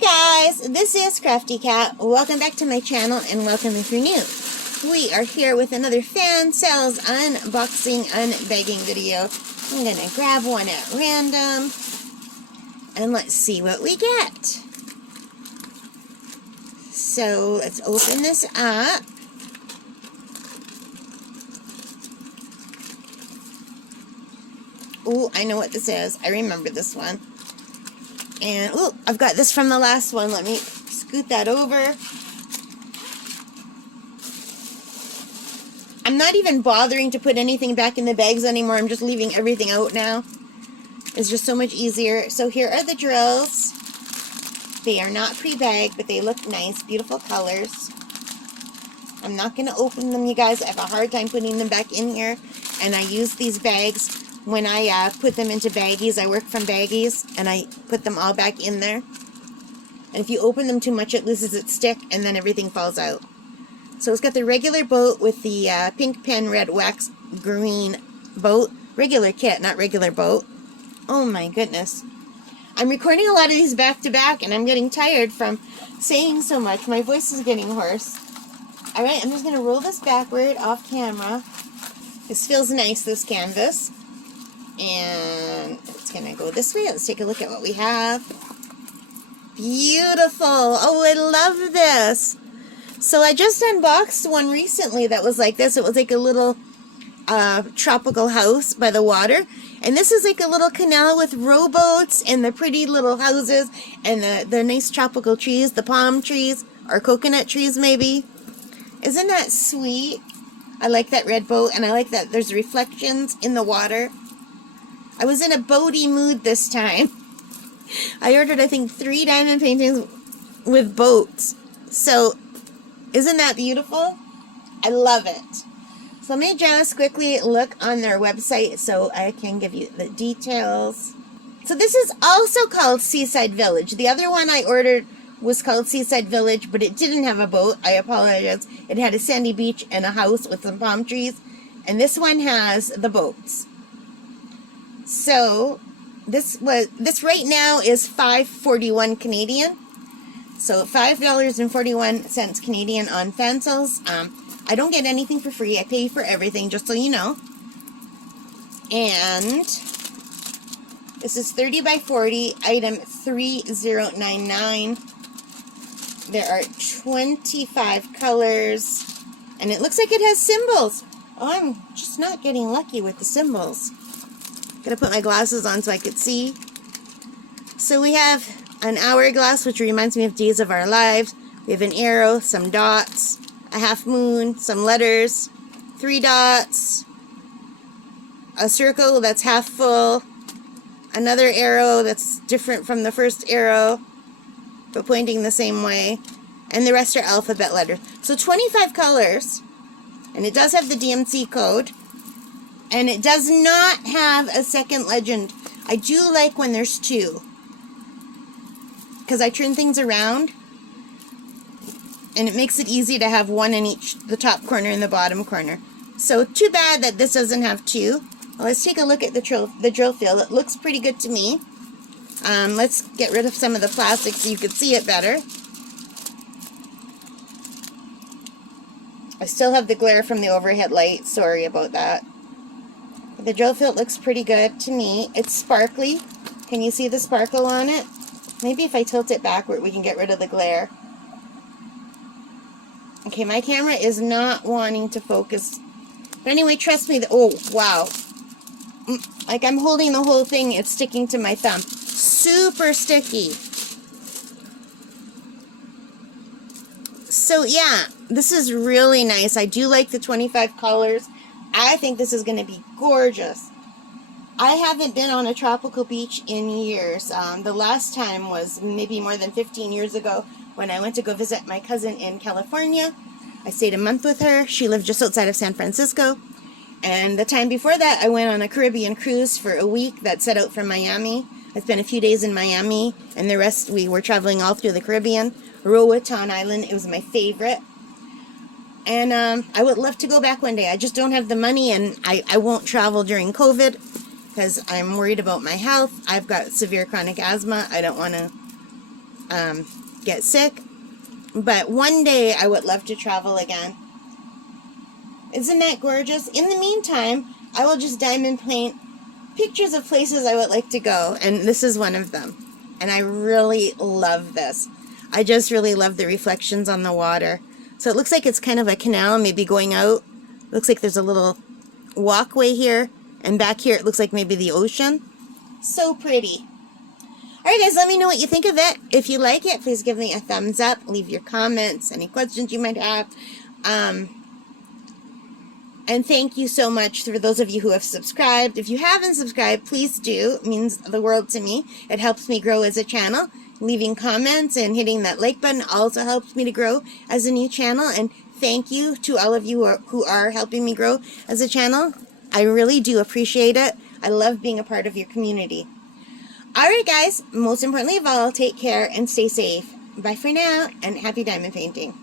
Hi guys, this is Crafty Cat. Welcome back to my channel and welcome if you're new. We are here with another Fansells unboxing, unbagging video. I'm going to grab one at random and let's see what we get. So let's open this up. Oh, I know what this is. I remember this one. And, oh, I've got this from the last one. Let me scoot that over. I'm not even bothering to put anything back in the bags anymore. I'm just leaving everything out now. It's just so much easier. So here are the drills. They are not pre-bagged, but they look nice. Beautiful colors. I'm not going to open them, you guys. I have a hard time putting them back in here. And I use these bags when I put them into baggies. I work from baggies, and I put them all back in there. And if you open them too much, it loses its stick, and then everything falls out. So it's got the regular boat with the pink pen, red wax, green boat. Regular kit, not regular boat. Oh my goodness. I'm recording a lot of these back-to-back, and I'm getting tired from saying so much. My voice is getting hoarse. Alright, I'm just going to roll this backward off camera. This feels nice, this canvas. And it's going to go this way. Let's take a look at what we have. Beautiful. Oh, I love this. So I just unboxed one recently that was like this. It was like a little tropical house by the water. And this is like a little canal with rowboats and the pretty little houses and the nice tropical trees, the palm trees or coconut trees maybe. Isn't that sweet? I like that red boat, and I like that there's reflections in the water. I was in a boaty mood this time. I ordered, I think, 3 diamond paintings with boats. So, isn't that beautiful? I love it. So let me just quickly look on their website so I can give you the details. So this is also called Seaside Village. The other one I ordered was called Seaside Village, but it didn't have a boat. I apologize. It had a sandy beach and a house with some palm trees. And this one has the boats. So this right now is $5.41 Canadian. So $5.41 Canadian on Fansells. I don't get anything for free. I pay for everything, just so you know. And this is 30 by 40, item 3099. There are 25 colors, and it looks like it has symbols. Oh, I'm just not getting lucky with the symbols. Gotta put my glasses on so I could see. So we have an hourglass, which reminds me of Days of Our Lives. We have an arrow, some dots, a half moon, some letters, 3 dots, a circle that's half full, another arrow that's different from the first arrow, but pointing the same way, and the rest are alphabet letters. So 25 colors, and it does have the DMC code, and it does not have a second legend. I do like when there's 2, because I turn things around, and it makes it easy to have one in each, the top corner and the bottom corner. So too bad that this doesn't have 2. Well, let's take a look at the drill field. It looks pretty good to me. Let's get rid of some of the plastic so you can see it better. I still have the glare from the overhead light. Sorry about that. The drill field looks pretty good to me. It's sparkly. Can you see the sparkle on it? Maybe if I tilt it backward, we can get rid of the glare. Okay, my camera is not wanting to focus. But anyway, trust me. Oh, wow. Like I'm holding the whole thing. It's sticking to my thumb. Super sticky. So yeah, this is really nice. I do like the 25 colors. I think this is going to be gorgeous. I haven't been on a tropical beach in years. The last time was maybe more than 15 years ago when I went to go visit my cousin in California. I stayed a month with her. She lived just outside of San Francisco. And the time before that, I went on a Caribbean cruise for a week that set out from Miami. I spent a few days in Miami, and the rest we were traveling all through the Caribbean. Roatan Island, it was my favorite. And I would love to go back one day. I just don't have the money, and I won't travel during COVID because I'm worried about my health. I've got severe chronic asthma. I don't want to get sick. But one day I would love to travel again. Isn't that gorgeous? In the meantime, I will just diamond paint pictures of places I would like to go, and this is one of them. And I really love this. I just really love the reflections on the water. So it looks like it's kind of a canal, maybe going out. Looks like there's a little walkway here, and back here it looks like maybe the ocean. So pretty. Alright guys, let me know what you think of it. If you like it, please give me a thumbs up. Leave your comments, any questions you might have. And thank you so much for those of you who have subscribed. If you haven't subscribed, please do. It means the world to me. It helps me grow as a channel. Leaving comments and hitting that like button also helps me to grow as a new channel. And thank you to all of you who are helping me grow as a channel. I really do appreciate it. I love being a part of your community. Alright guys, most importantly of all, take care and stay safe. Bye for now, and happy diamond painting.